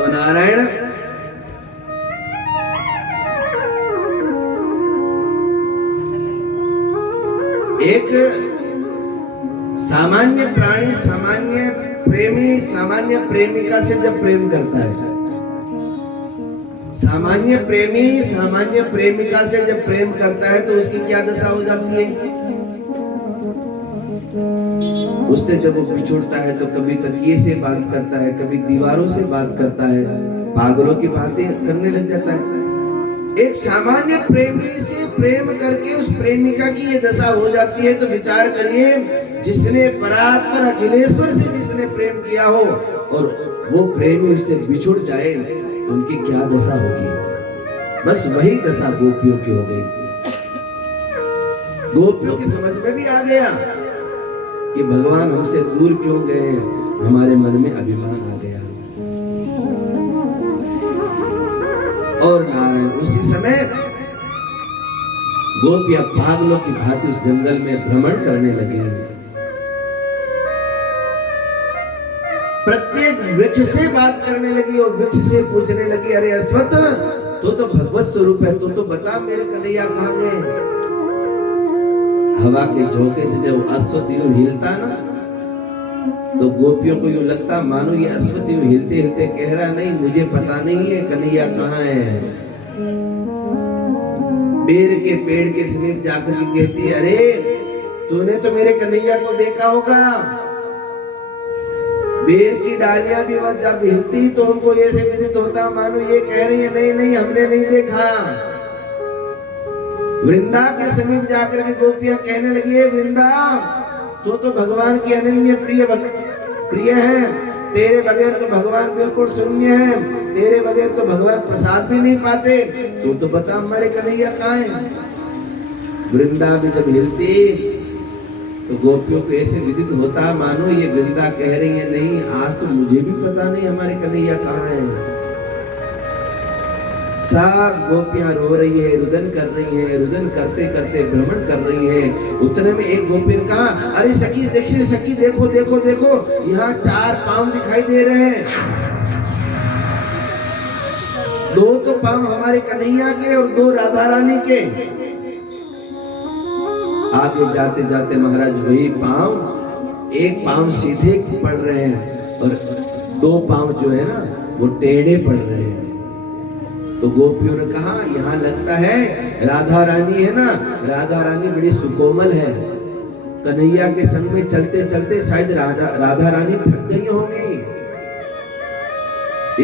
तो नारायण एक सामान्य प्राणी, सामान्य प्रेमी, सामान्य प्रेमिका से जब प्रेम करता है, सामान्य प्रेमी सामान्य प्रेमिका से जब प्रेम करता है तो उसकी क्या दशा हो जाती है? उससे जब वो बिछुड़ता है तो कभी तकिए से बात करता है, कभी दीवारों से बात करता है, पागलों की बातें करने लग जाता है। एक सामान्य प्रेमी से प्रेम करके उस प्रेमिका की ये दशा हो जाती है। तो विचार करिए, जिसने परात्पर अखिलेश्वर से जिसने प्रेम किया हो और वो प्रेमी उससे बिछुड़ जाए तो उनकी क्या दशा होगी? बस वही दशा गोपियों की हो गई। गोपियों की समझ में भी आ गया कि भगवान हमसे दूर क्यों गए, हमारे मन में अभिमान आ गया। और नारायण उसी समय गोपियां पागलों की भांति उस जंगल में भ्रमण करने लगी। प्रत्येक वृक्ष से बात करने लगी और वृक्ष से पूछने लगी, अरे अश्वत्थ, तो भगवत स्वरूप है, तो बता मेरे कन्हैया कहाँ गए? हवा के झोंके से जब अश्वत्थ यूं हिलता ना, तो गोपियों को यूं लगता मानो ये अश्वत्थ यूं हिलते हिलते कह रहा, नहीं मुझे पता नहीं है कन्हैया कहाँ है। बेर के पेड़ के समीप जाकर के कहती है, अरे तूने तो मेरे कन्हैया को देखा होगा। बेर की डालियां भी वह जब हिलती तो उनको ये से विदित होता मानो ये कह रही है, नहीं नहीं हमने नहीं देखा। वृंदा के समीप जाकर के गोपियां कहने लगी, है वृंदा, तो भगवान की अनन्य प्रिय है, तेरे बगैर तो भगवान बिल्कुल शून्य है, तेरे बगैर तो भगवान प्रसाद भी नहीं पाते, तो बता हमारे कन्हैया कहाँ है? वृंदा भी जब हिलती तो गोपियों को ऐसे विदित होता मानो ये वृंदा कह रही है, नहीं आज तो मुझे भी पता नहीं हमारे कन्हैया कहाँ है। सब गोपियां रो रही है, रुदन कर रही है, रुदन करते करते भ्रमण कर रही है। उतने में एक गोपी ने कहा, अरे सखी देखिए, सखी देखो देखो देखो, यहाँ 4 पांव दिखाई दे रहे हैं। 2 तो पांव हमारे कन्हैया के और 2 राधा रानी के। आगे जाते जाते महाराज वही पांव, एक पांव सीधे पड़ रहे हैं और 2 पांव जो है ना वो टेढ़े पड़ रहे हैं। तो गोपियों ने कहा, यहाँ लगता है राधा रानी है ना, राधा रानी बड़ी सुकोमल है, कन्हैया के संग में चलते चलते शायद राधा रानी थक गई होंगी,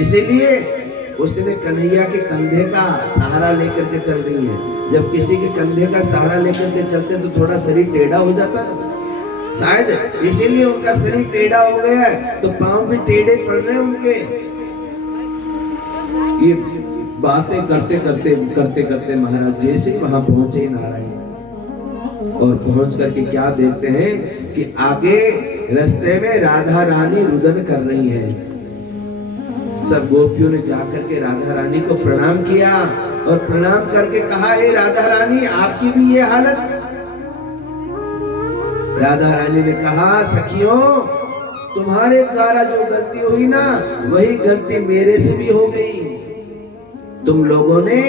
इसीलिए उसने कन्हैया के कंधे का सहारा लेकर के चल रही है। जब किसी के कंधे का सहारा लेकर के चलते तो थोड़ा शरीर टेढ़ा हो जाता है, शायद इसीलिए उनका शरीर टेढ़ा हो गया है, तो पांव भी टेढ़े पड़ रहे हैं उनके। ये बातें करते करते महाराज जैसे वहां पहुंचे नारायण, और पहुंच करके क्या देखते हैं कि आगे रास्ते में राधा रानी रुदन कर रही हैं। सब गोपियों ने जाकर के राधा रानी को प्रणाम किया और प्रणाम करके कहा, हे राधा रानी आपकी भी ये हालत? राधा रानी ने कहा, सखियों तुम्हारे द्वारा जो गलती हुई ना वही गलती मेरे से भी हो गई। तुम लोगों ने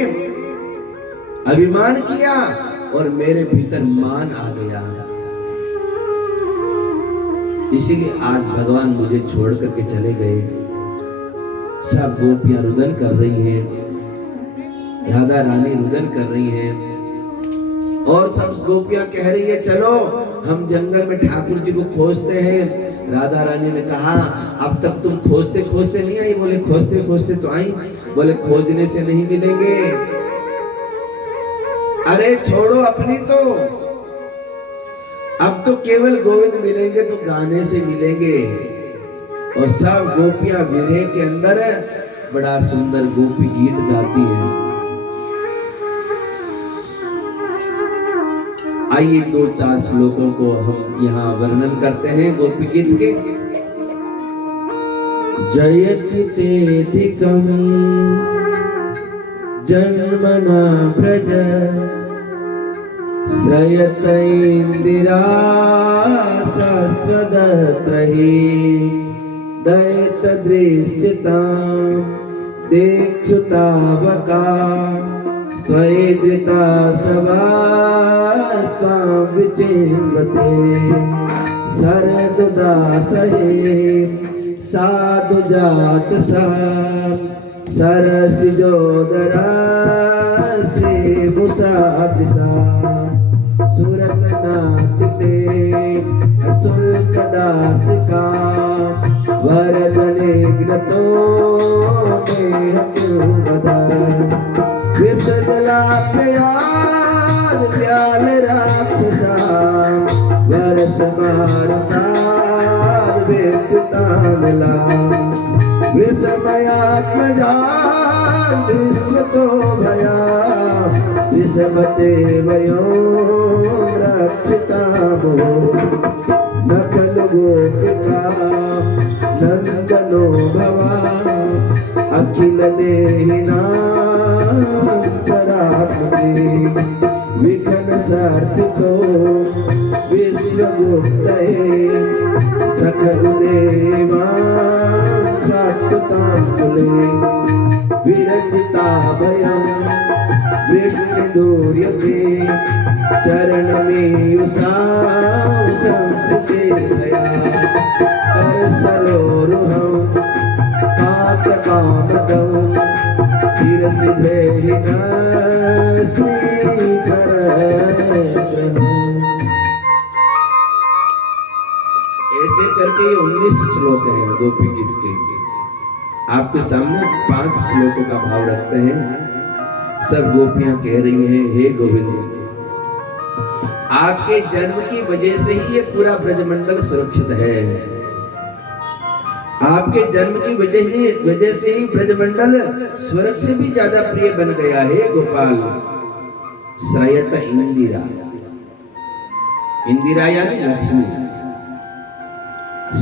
अभिमान किया और मेरे भीतर मान आ गया, इसीलिए आज भगवान मुझे छोड़ करके चले गए। सब गोपियां रुदन कर रही हैं, राधा रानी रुदन कर रही हैं और सब गोपियां कह रही है, चलो हम जंगल में ठाकुर जी को खोजते हैं। राधा रानी ने कहा, अब तक तुम खोजते खोजते नहीं आई? बोले खोजते खोजते तो आई। बोले खोजने से नहीं मिलेंगे, अरे छोड़ो अपनी, तो अब तो केवल गोविंद मिलेंगे तो गाने से मिलेंगे। और सब गोपियां विरह के अंदर बड़ा सुंदर गोपी गीत गाती हैं। आइए 2-4 श्लोकों को हम यहाँ वर्णन करते हैं गोपी गीत के। जयति तेधिकं जन्मना व्रज श्रयत इंदिरा सस्वदत्रहि दयित दृश्यतां देक्षुतावका स्वैदृता सवास्त्वां विचिन्वते सरदुदासहे साधुजात सा सरसिजोदरा से मुसाफिसा सुरतनाथ ते शुल्कदासिका वरदने ग्रतो में हकुमदा विसजला प्याद व्याल राक्षसा वरस मारताद वेदुतानला विस्मयात्मजान विश्वतो भया विषमते वयो रक्षितामो नखल गोपिका नंदनो भवा अखिल देहिनान्तरात्मके विघ्न सर्पितो विश्वगुप्तये सकलदेवा सात्वतांकुले विरचिता भयं विष्णुदूर्यते चरणमेयुषा संस्कृते भया करसरोरुहं पातकामदं शिरसि धेहिना श्रीकरग्रहम्। ऐसे करके ये 19 श्लोक हैं गोपी गीत के। आपके सामने 5 श्लोकों का भाव रखते हैं। सब गोपियां कह रही हैं, हे गोविंद, आपके जन्म की वजह से ही ये पूरा ब्रजमंडल सुरक्षित है। आपके जन्म की वजह से ही ब्रजमंडल स्वर्ग से भी ज्यादा प्रिय बन गया है गोपाल। श्रयत इंदिरा, इंदिरा यानी लक्ष्मी,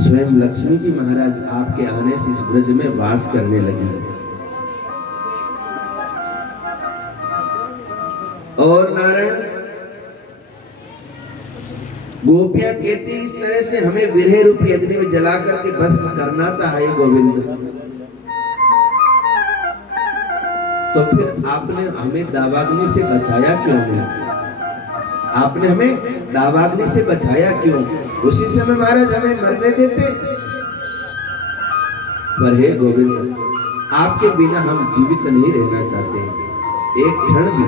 स्वयं लक्ष्मी जी महाराज आपके आने से इस ब्रज में वास करने लगी। और नारायण गोपियां कहती इस तरह से हमें विरह रूपी अग्नि में जला करके भस्म करना था हे गोविंद। तो फिर आपने हमें दावाग्नि से बचाया क्यों नहीं? आपने हमें दावाग्नि से बचाया क्यों? उसी समय महाराज हमें मरने देते। पर हे गोविंद, आपके बिना हम जीवित नहीं रहना चाहते एक क्षण भी।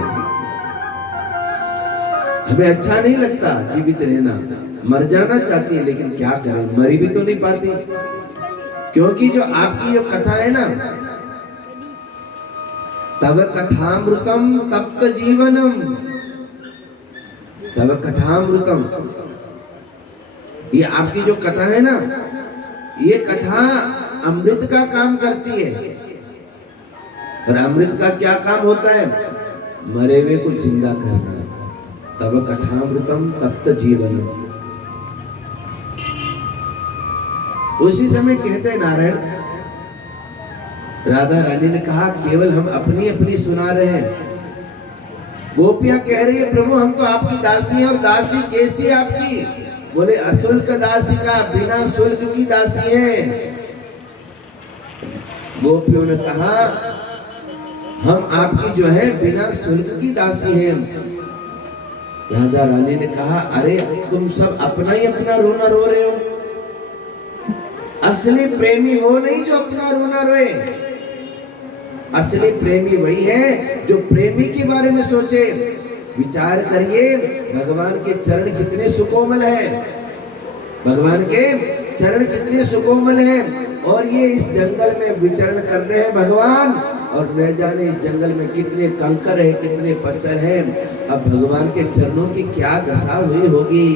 हमें अच्छा नहीं लगता जीवित रहना, मर जाना चाहती है, लेकिन क्या करें, मरी भी तो नहीं पाती। क्योंकि जो आपकी जो कथा है ना, तव कथामृतम तप्त जीवनम, तव कथामृतम, ये आपकी जो कथा है ना, ये कथा अमृत का काम करती है। और अमृत का क्या काम होता है? मरे हुए को जिंदा करना। तब कथामृतम तप्त जीवनम। उसी समय कहते हैं नारायण, राधा रानी ने कहा केवल हम अपनी अपनी सुना रहे हैं। गोपियां कह रही है प्रभु हम तो आपकी दासी हैं, और दासी कैसी आपकी? बोले अशुल्क दासी का, बिना शुल्क की दासी है। गोपियों ने कहा हम आपकी जो है बिना शुल्क की दासी हैं। राधा रानी ने कहा अरे तुम सब अपना ही अपना रोना रो रहे हो। असली प्रेमी वो नहीं जो अपना रोना रोए। असली प्रेमी वही है जो प्रेमी के बारे में सोचे। विचार करिए, भगवान के चरण कितने सुकोमल है, भगवान के चरण कितने सुकोमल हैं। और ये इस जंगल में विचरण कर रहे हैं भगवान, और न जाने इस जंगल में कितने कंकर है, कितने पत्थर हैं। अब भगवान के चरणों की क्या दशा हुई होगी।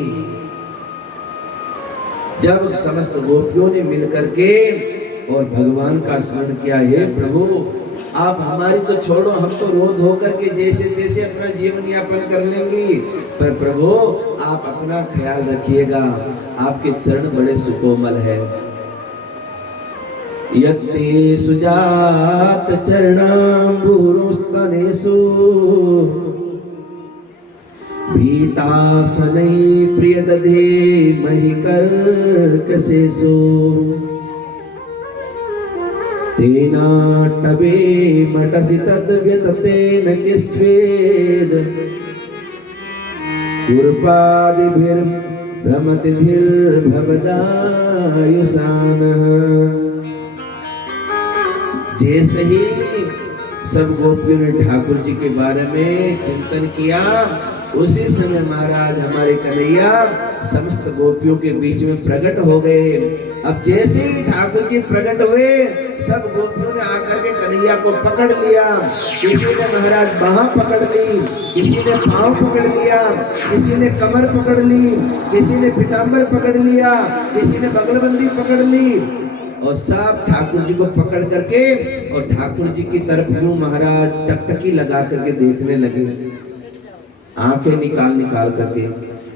जब समस्त गोपियों ने मिलकर के और भगवान का स्मरण किया, हे प्रभु आप हमारी तो छोड़ो, हम तो रो धो करके जैसे तैसे अपना जीवन यापन कर लेंगे, पर प्रभु आप अपना ख्याल रखिएगा, आपके चरण बड़े सुकोमल है। यत्ते सुजात चरणाम्बुरुस्तनेषु भीतासनै प्रियदधे महिकर्कशेषु तेनाटवे मटसि तद्व्यततेन किस्वेद कुर्पादिभिर्भ्रमतिभिर्भवदायुषानः। जैसे ही सब गोपियों ने ठाकुर जी के बारे में चिंतन किया, उसी समय महाराज हमारे कन्हैया समस्त गोपियों के बीच में प्रकट हो गए। अब जैसे ही ठाकुर जी प्रकट हुए, सब गोपियों ने आकर के कन्हैया को पकड़ लिया। किसी ने महाराज बाह पकड़ ली, किसी ने पांव पकड़ लिया, किसी ने कमर पकड़ ली, किसी ने पीताम्बर पकड़ लिया, किसी ने बगलबंदी पकड़ ली, और सब ठाकुर जी को पकड़ करके और ठाकुर जी की तरफ यूं महाराज टकटकी लगा करके देखने लगे, आंखें निकाल निकाल करके,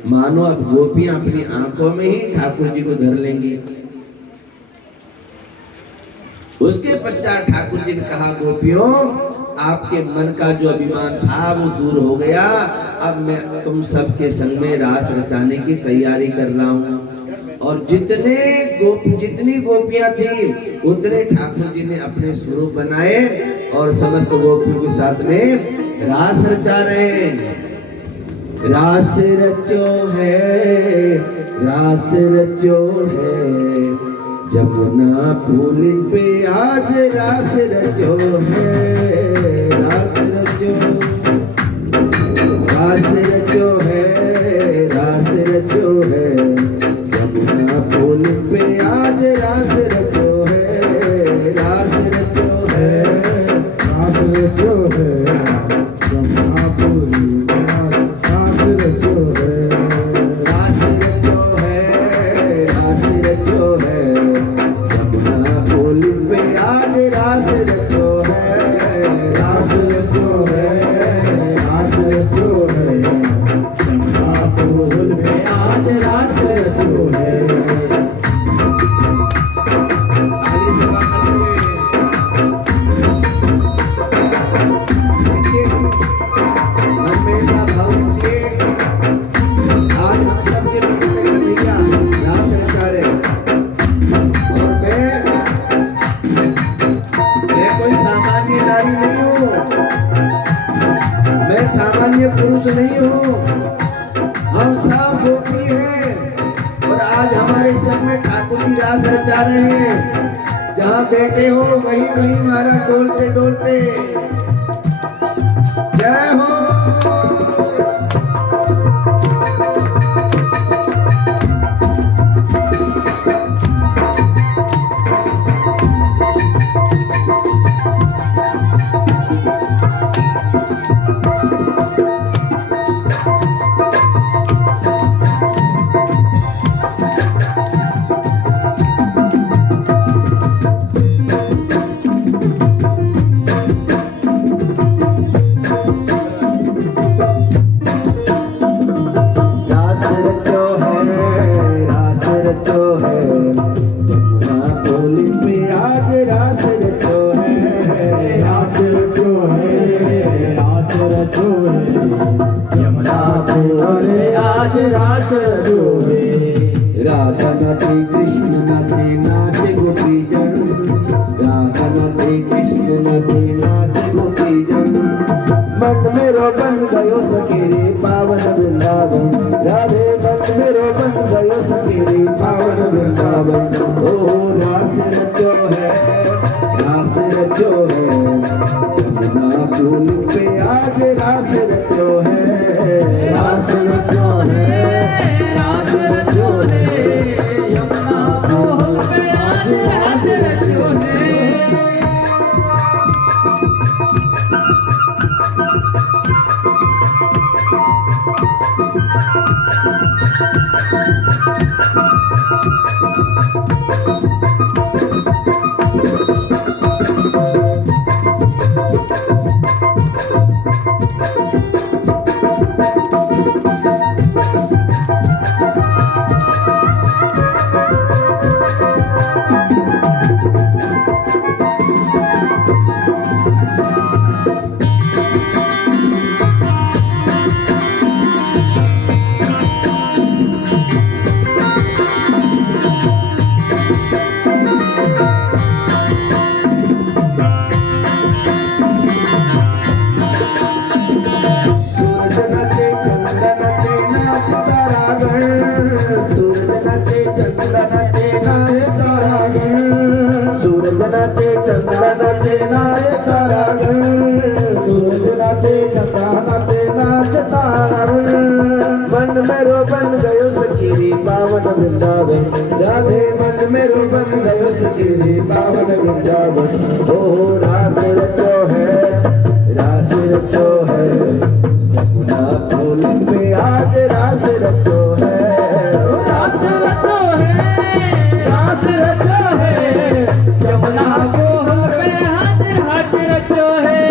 मानो अब गोपियां अपनी आंखों में ही ठाकुर जी को धर लेंगी। उसके पश्चात ठाकुर जी ने कहा, गोपियों आपके मन का जो अभिमान था वो दूर हो गया। अब मैं तुम सबके संग में रास रचाने की तैयारी कर रहा हूँ। और जितनी गोपियां थी उतने ठाकुर जी ने अपने स्वरूप बनाए और समस्त गोपियों के साथ में रास रचा रहे हैं। रास रचो है, रास रचो है, जमुना पुल पे आज रास रचो है। रास रचो, रास रचो है, रास रचो है, जमुना पुल पे आज रास रचो है। रास रचो है, रास रचो है, जमुना पुल पे आज रास रचो है। रास रचो है, रास रचो है, जमुना पुल पे आज रास रचो है। रास रचो है, रास रचो है, जमुना पुल पे आज रास रचो है। ताली से बात देखिए, मन में ऐसा भाव कीजिए, आज हम सबके बीच में कन्हैया रास रचा रहे। और मैं कोई सामान्य नारी नहीं हूँ, मैं सामान्य पुरुष नहीं हूँ, हम सब गोपी हैं। और आज हमारे संग में ठाकुर जी रास रचा रहे हैं। जहाँ बैठे हो वहीं वहीं मारा डोलते डोलते। जय हो। सूरज नाचे चंद्रमा नाचे नाच तारागण, सूरज नाचे चंद्रमा नाचे नाच तारागण। मन मेरो बन गयो सखी पावन वृंदावन, राधे मन मेरो बन गयो सखी पावन वृंदावन। ओ रास रचो है, रास रचो है, जमुना फूल पे आज रास रचो है, रास रचो है, रास रचो है, जमुना फूल पे आज रचो है।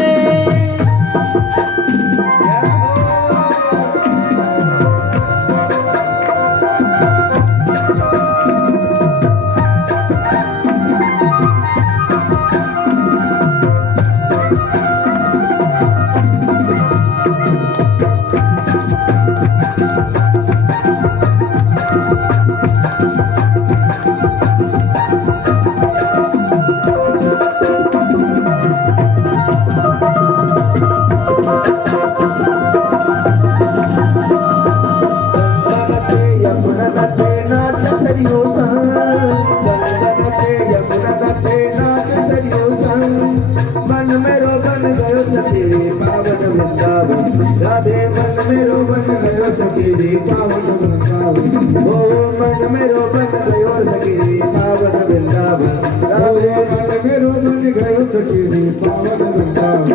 राधे मन मेरो बन गयो सखी पावन वृंदावन, ओ मन मेरो बन गयो सखी पावन वृंदावन, राधे मन मेरो बन गयो सखी पावन वृंदावन।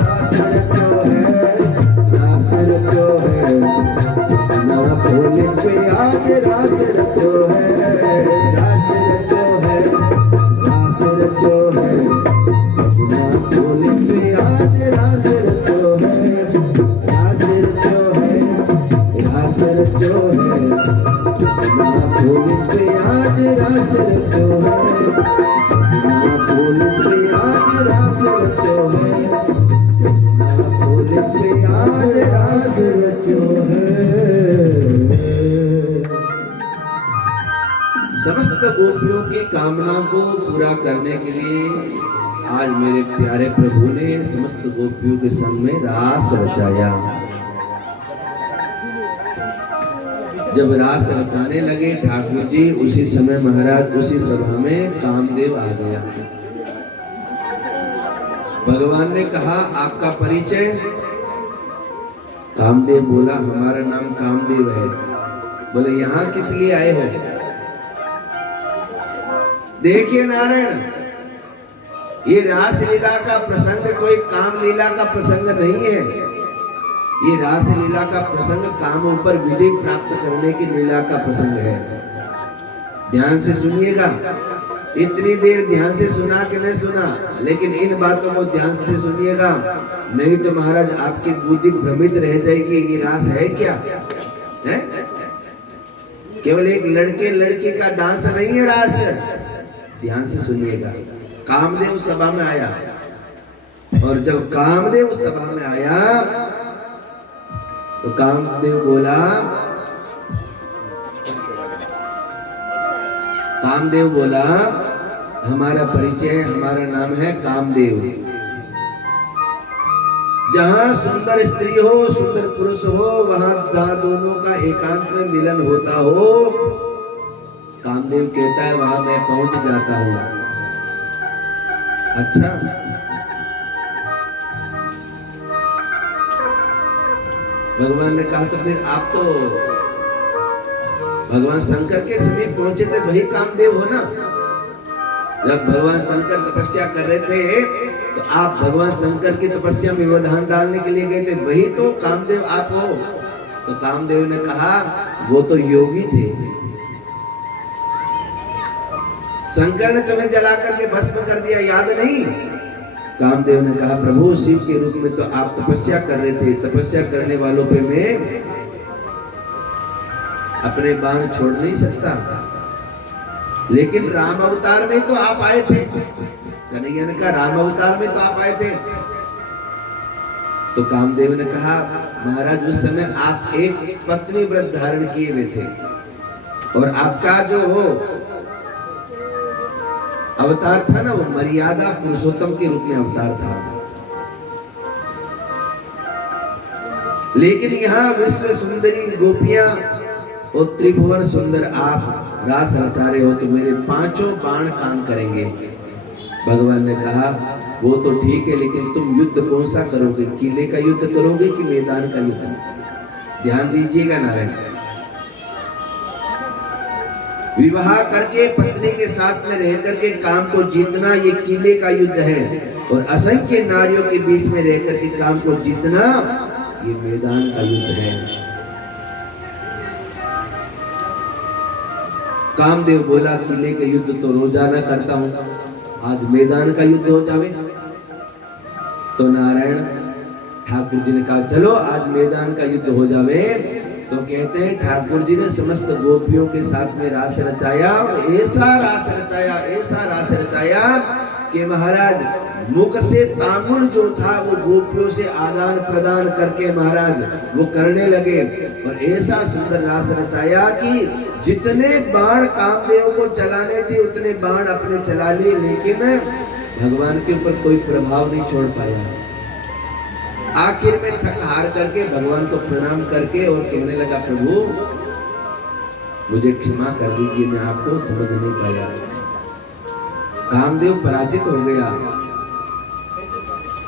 रास रचो है, रास रचो है, ना फूल पे आज रास रचो है, रास रचो है, रास रचो है, ना फूल पे आज रास रचो है, रास रचो है, ना फूल पे आज रास रचो है, ना फूल पे आज रास रचो है, ना फूल पे आज रास रचो है। समस्त गोपियों की कामना को पूरा करने के लिए आज मेरे प्यारे प्रभु ने समस्त गोपियों के संग में रास रचाया। जब रास रचाने लगे ठाकुर जी, उसी समय महाराज उसी सभा में कामदेव आ गया। भगवान ने कहा आपका परिचय? कामदेव बोला हमारा नाम कामदेव है। बोले यहाँ किस लिए आए हो? देखिए नारायण, ये रास लीला का प्रसंग कोई काम लीला का प्रसंग नहीं है। ये रास लीला का प्रसंग काम ऊपर विजय प्राप्त करने की लीला का प्रसंग है। ध्यान से सुनिएगा। इतनी देर ध्यान से सुना कि नहीं सुना, लेकिन इन बातों को ध्यान से सुनिएगा, नहीं तो महाराज आपकी बुद्धि भ्रमित रह जाएगी। ये रास है क्या है? केवल एक लड़के लड़की का डांस नहीं है रास। ध्यान से सुनिएगा। कामदेव सभा में आया, और जब कामदेव सभा में आया तो कामदेव बोला, कामदेव बोला हमारा परिचय, हमारा नाम है कामदेव। जहां सुंदर स्त्री हो, सुंदर पुरुष हो, वहां दोनों का एकांत में मिलन होता हो, कामदेव कहता है वहां मैं पहुंच जाता हूं। अच्छा, भगवान ने कहा तो फिर आप तो भगवान शंकर के समीप पहुंचे थे, वही कामदेव हो ना? जब भगवान शंकर तपस्या कर रहे थे तो आप भगवान शंकर की तपस्या में व्यवधान डालने के लिए गए थे, वही तो कामदेव आप हो। तो कामदेव ने कहा वो तो योगी थे, शंकर ने तुम्हें जला करके भस्म कर दिया, याद नहीं? कामदेव ने कहा प्रभु शिव के रूप में तो आप तपस्या कर रहे थे, तपस्या करने वालों पे मैं अपने बाण छोड़ नहीं सकता, लेकिन राम अवतार में तो आप आए थे। कन्हैया ने कहा राम अवतार में तो आप आए थे। तो कामदेव ने कहा महाराज उस समय आप एक पत्नी व्रत धारण किए हुए थे, और आपका जो हो अवतार था ना, वो मर्यादा पुरुषोत्तम के रूप में अवतार था। लेकिन यहाँ विश्व सुंदरी गोपियां और त्रिभुवन सुंदर आप रास रचा रहे हो तो मेरे 5 बाण काम करेंगे। भगवान ने कहा वो तो ठीक है, लेकिन तुम युद्ध कौन सा करोगे, किले का युद्ध करोगे कि मैदान का युद्ध? ध्यान दीजिएगा नारायण। विवाह करके पत्नी के साथ में रह करके काम को जीतना ये किले का युद्ध है, और असंख्य नारियों के बीच में रह करके काम को जीतना ये मैदान का युद्ध है। कामदेव बोला किले का युद्ध तो रोजाना करता हूं, आज मैदान का युद्ध हो जावे। तो नारायण ठाकुर जी ने कहा चलो आज मैदान का युद्ध हो जावे। तो कहते हैं ठाकुर जी ने समस्त गोपियों के साथ में रास रचाया, ऐसा रास रचाया, ऐसा रास रचाया कि महाराज मुख से तामुल जो था वो गोपियों से आदान प्रदान करके महाराज वो करने लगे, और ऐसा सुंदर रास रचाया कि जितने बाण कामदेव को चलाने थे उतने बाण अपने चला लिए, लेकिन भगवान के ऊपर कोई प्रभाव नहीं छोड़ पाया। आखिर में थक हार करके भगवान को प्रणाम करके और कहने लगा प्रभु मुझे क्षमा कर दीजिए, मैं आपको समझ नहीं पाया। कामदेव पराजित हो गया,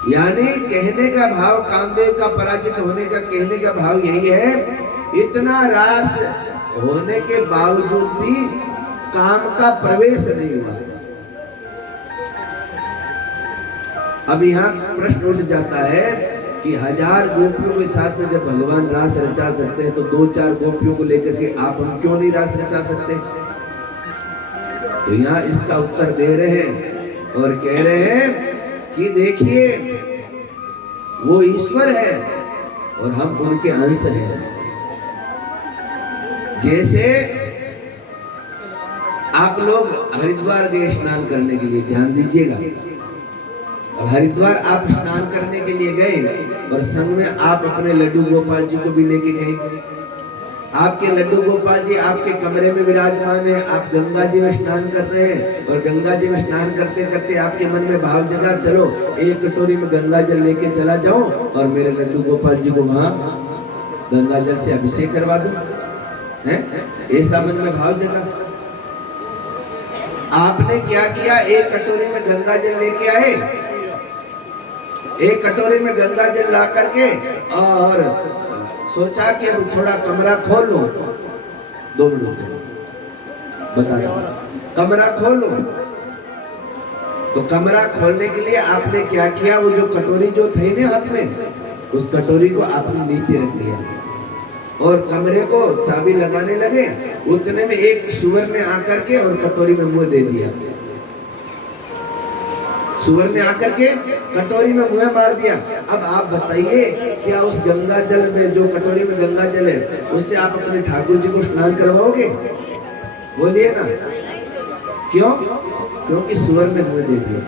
यानी कहने का भाव कामदेव का पराजित होने का कहने का भाव यही है, इतना रास होने के बावजूद भी काम का प्रवेश नहीं हुआ। अब यहाँ प्रश्न उठ जाता है कि 1000 गोपियों के साथ में जब भगवान रास रचा सकते हैं तो 2-4 गोपियों को लेकर के आप हम क्यों नहीं रास रचा सकते? तो यहाँ इसका उत्तर दे रहे हैं और कह रहे हैं कि देखिए वो ईश्वर है और हम उनके अंश हैं। जैसे आप लोग हरिद्वार गए स्नान करने के लिए, ध्यान दीजिएगा, अब हरिद्वार आप स्नान करने के लिए गए और संग में आप अपने लड्डू गोपाल जी को भी लेके गए। आपके लड्डू गोपाल जी आपके कमरे में विराजमान है, आप गंगा जी में स्नान कर रहे हैं, और गंगा जी में स्नान करते करते आपके मन में भाव जगा चलो एक कटोरी में गंगा जल लेके चला जाऊं और मेरे लड्डू गोपाल जी को वहां गंगा जल से अभिषेक करवा दूं, है ऐसा मन में भाव जगा। आपने क्या किया, एक कटोरी में गंगा जल लेके आए, एक कटोरी में गंगा जल ला करके और सोचा कि अब थोड़ा कमरा खोल लो। 2 मिनट बता दो, कमरा खोल लो। तो कमरा खोलने के लिए आपने क्या किया, वो जो कटोरी जो थी ना हाथ में, उस कटोरी को आपने नीचे रख दिया और कमरे को चाबी लगाने लगे। उतने में एक सुअर ने आकर के और कटोरी में मुंह दे दिया। सुअर ने आकर के कटोरी में मुंह मार दिया। अब आप बताइए क्या उस गंगा जल में, जो कटोरी में गंगा जल है, उससे आप अपने ठाकुर जी को स्नान करवाओगे? बोलिए ना, क्यों? क्योंकि सुअर ने मुंह दे दिया।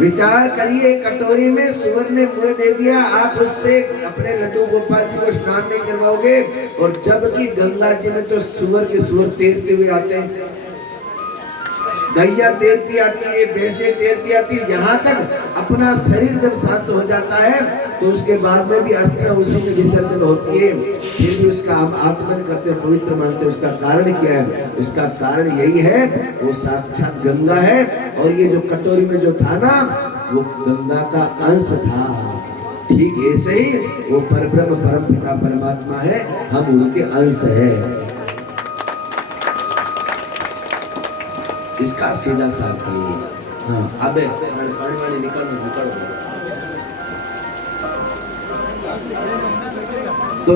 विचार करिए, कटोरी में सुअर ने मुंह दे दिया, आप उससे अपने लड्डू गोपाल जी को स्नान नहीं करवाओगे, और जबकि गंगा जी में तो सुअर तैरते हुए आते हैं, गैया तैरती आती है, भैंसे तैरती आती है, यहाँ तक अपना शरीर जब शांत हो जाता है तो उसके बाद में भी अस्थियां उसी में विसर्जन होती है, फिर भी उसका हम आचरण करते हैं, पवित्र मानते हैं। उसका कारण क्या है? उसका कारण यही है, वो साक्षात गंगा है, और ये जो कटोरी में जो था ना वो गंगा का अंश था। ठीक ऐसे ही वो परब्रह्म परम पिता परमात्मा है, हम उनके अंश है। इसका सीधा साफ है। हाँ, अबे पानी वाली निकल। तो